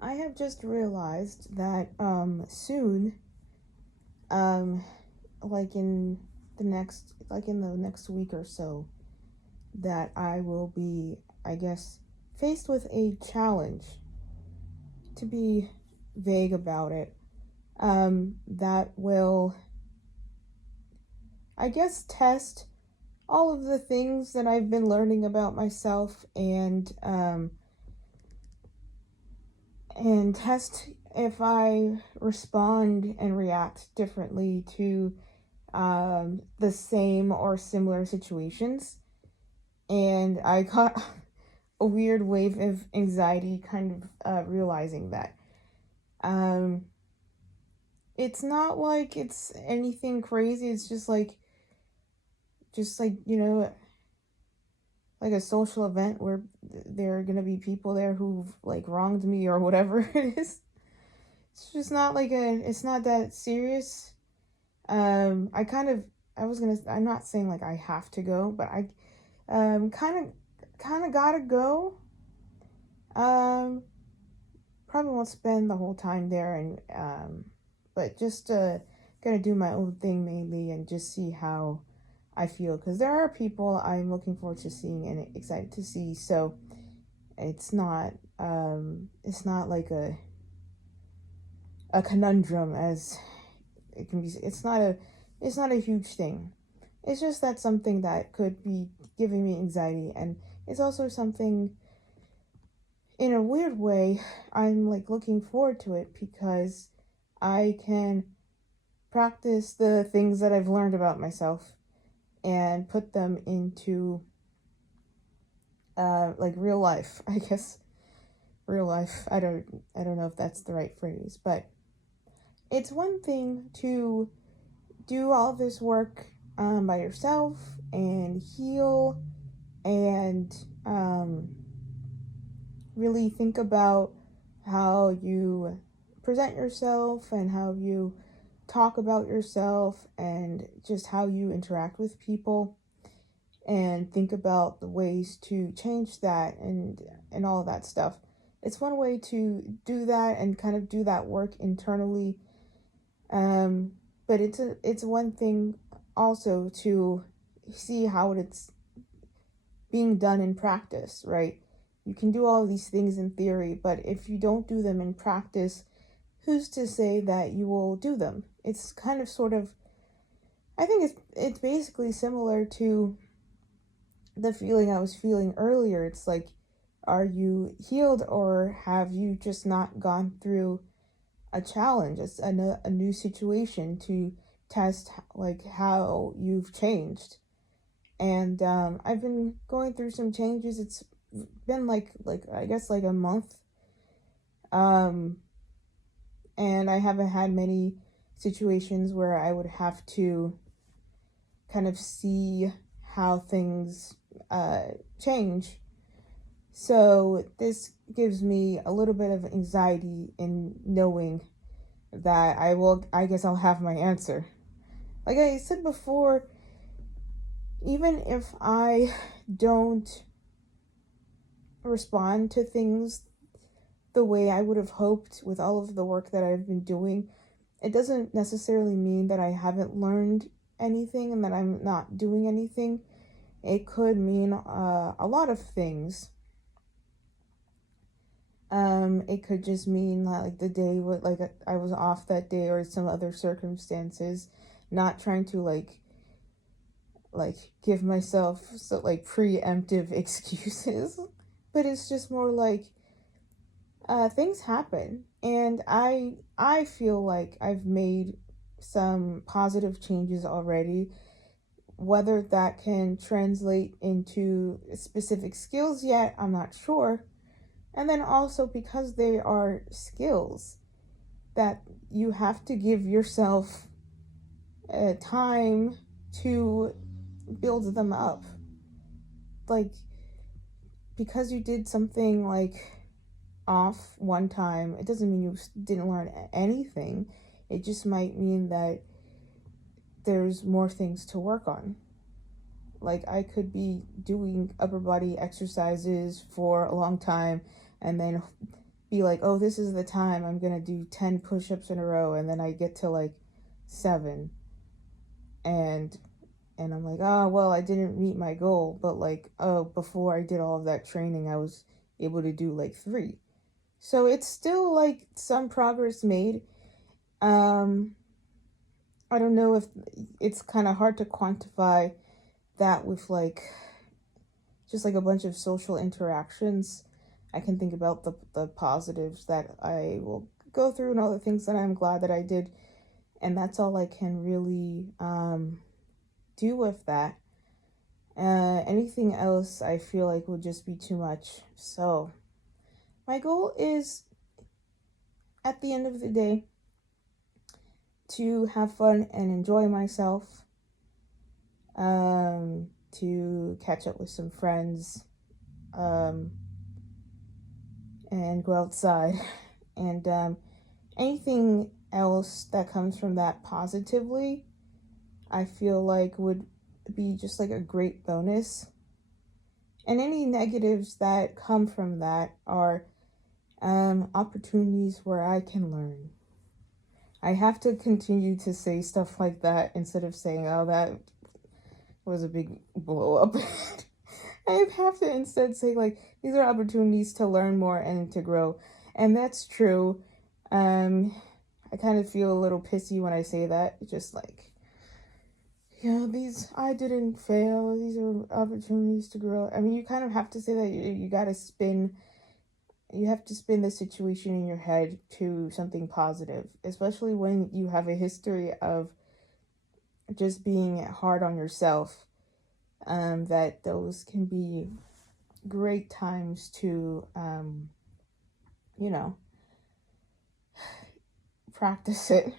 I have just realized that soon, um like in in the next week or so, that I will be, I guess, faced with a challenge, to be vague about it. That will, I guess, test all of the things that I've been learning about myself, and test if I respond and react differently to the same or similar situations. And I got a weird wave of anxiety, kind of realizing that. Um, it's not like it's anything crazy. It's just like, like a social event where there are gonna be people there who've like wronged me or whatever it is. It's just not like it's not that serious. I kind of, I'm not saying like I have to go, but I kind of gotta go. Um, Probably won't spend the whole time there, and but just gonna do my own thing mainly and just see how I feel, because there are people I'm looking forward to seeing and excited to see. So it's not like a conundrum as it can be. It's not a huge thing. It's just that something that could be giving me anxiety, and it's also something, in a weird way, I'm like looking forward to it because I can practice the things that I've learned about myself and put them into like real life, I guess. Real life. I don't know if that's the right phrase, but it's one thing to do all this work by yourself and heal and really think about how you present yourself and how you talk about yourself and just how you interact with people, and think about the ways to change that and all of that stuff. It's one way to do that and kind of do that work internally. um but it's one thing also to see how it's being done in practice, right? You can do all of these things in theory, but if you don't do them in practice, who's to say that you will do them? It's kind of sort of, I think it's basically similar to the feeling I was feeling earlier. It's like, are you healed, or have you just not gone through a challenge? It's a new situation to test like how you've changed. And I've been going through some changes. It's been like I guess like a month, um, and I haven't had many situations where I would have to kind of see how things uh, change. So this gives me a little bit of anxiety in knowing that I guess I'll have my answer. Like I said before, even if I don't respond to things the way I would have hoped with all of the work that I've been doing, it doesn't necessarily mean that I haven't learned anything and that I'm not doing anything. It could mean a lot of things. It could just mean like the day would like I was off that day or some other circumstances, not trying to like give myself so like preemptive excuses, but it's just more like things happen, and I feel like I've made some positive changes already. Whether that can translate into specific skills yet, I'm not sure. And then also because they are skills that you have to give yourself time to build them up. Like, because you did something like off one time, it doesn't mean you didn't learn anything. It just might mean that there's more things to work on. Like, I could be doing upper body exercises for a long time, and then be like, oh, this is the time I'm gonna do 10 push-ups in a row, and then I get to like 7, and I'm like, oh, well, I didn't meet my goal, but like, oh, before I did all of that training, I was able to do like 3. So it's still like some progress made. I don't know if it's kind of hard to quantify that with like just like a bunch of social interactions. I can think about the positives that I will go through and all the things that I'm glad that I did, and that's all I can really do with that. Anything else I feel like would just be too much. So my goal is, at the end of the day, to have fun and enjoy myself, to catch up with some friends, and go outside, and anything else that comes from that positively, I feel like would be just like a great bonus. And any negatives that come from that are opportunities where I can learn. I have to continue to say stuff like that instead of saying, oh, that was a big blow up. I have to instead say, like, these are opportunities to learn more and to grow. And that's true. I kind of feel a little pissy when I say that. Just like, I didn't fail. These are opportunities to grow. I mean, you kind of have to say that. You have to spin the situation in your head to something positive, especially when you have a history of just being hard on yourself. That those can be great times to, practice it.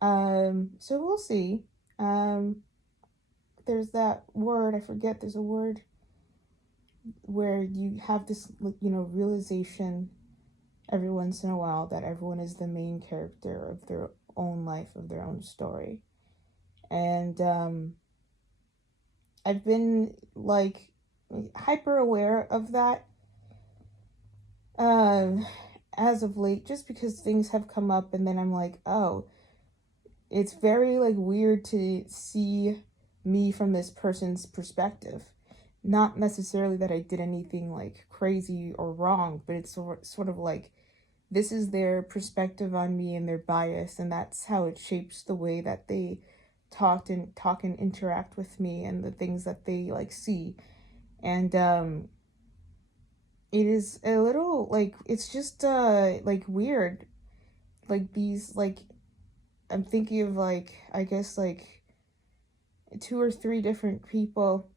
So we'll see. There's that word, I forget, there's a word where you have this, realization every once in a while that everyone is the main character of their own life, of their own story. And I've been like hyper aware of that as of late, just because things have come up, and then I'm like, oh, it's very like weird to see me from this person's perspective. Not necessarily that I did anything like crazy or wrong, but it's sort of like this is their perspective on me and their bias, and that's how it shapes the way that they talk and interact with me and the things that they like see. And it is a little like, it's just like weird, like these, like, I'm thinking of like, I guess like 2 or 3 different people,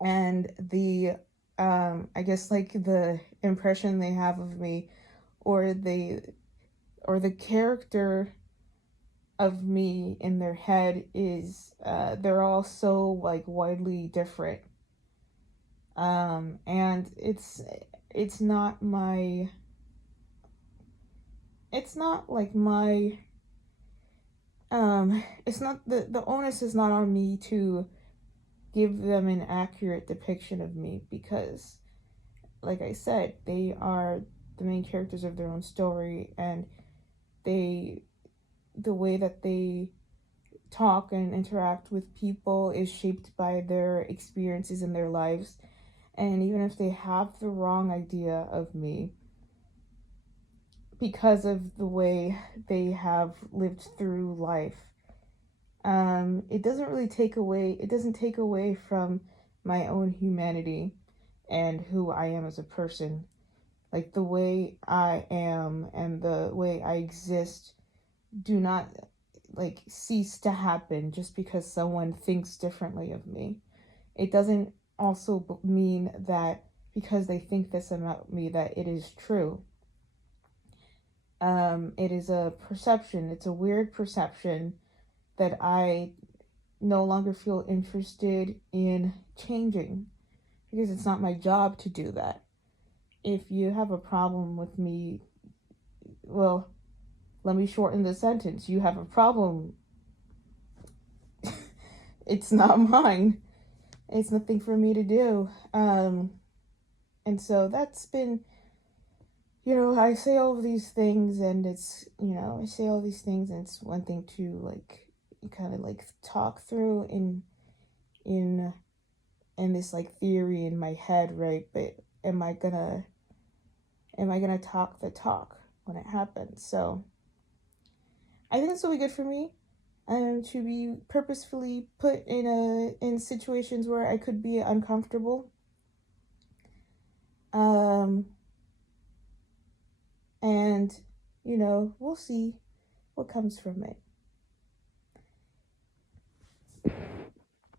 and the I guess like the impression they have of me, or the character of me in their head is they're all so like widely different. And it's not my it's not like my it's not, the onus is not on me to give them an accurate depiction of me, because like I said, they are the main characters of their own story, and the way that they talk and interact with people is shaped by their experiences in their lives. And even if they have the wrong idea of me because of the way they have lived through life, it doesn't take away from my own humanity and who I am as a person. Like, the way I am and the way I exist do not like cease to happen just because someone thinks differently of me. It doesn't also mean that because they think this about me that it is true. It is a perception. It's a weird perception that I no longer feel interested in changing, because it's not my job to do that. If you have a problem with me, well, let me shorten the sentence. You have a problem. It's not mine. It's nothing for me to do. And so that's been I say all of these things and I say all these things and it's one thing to like kind of like talk through in in this like theory in my head, right? But am I gonna am I gonna talk the talk when it happens? So I think this will be good for me. To be purposefully put in situations where I could be uncomfortable. Um, and we'll see what comes from it.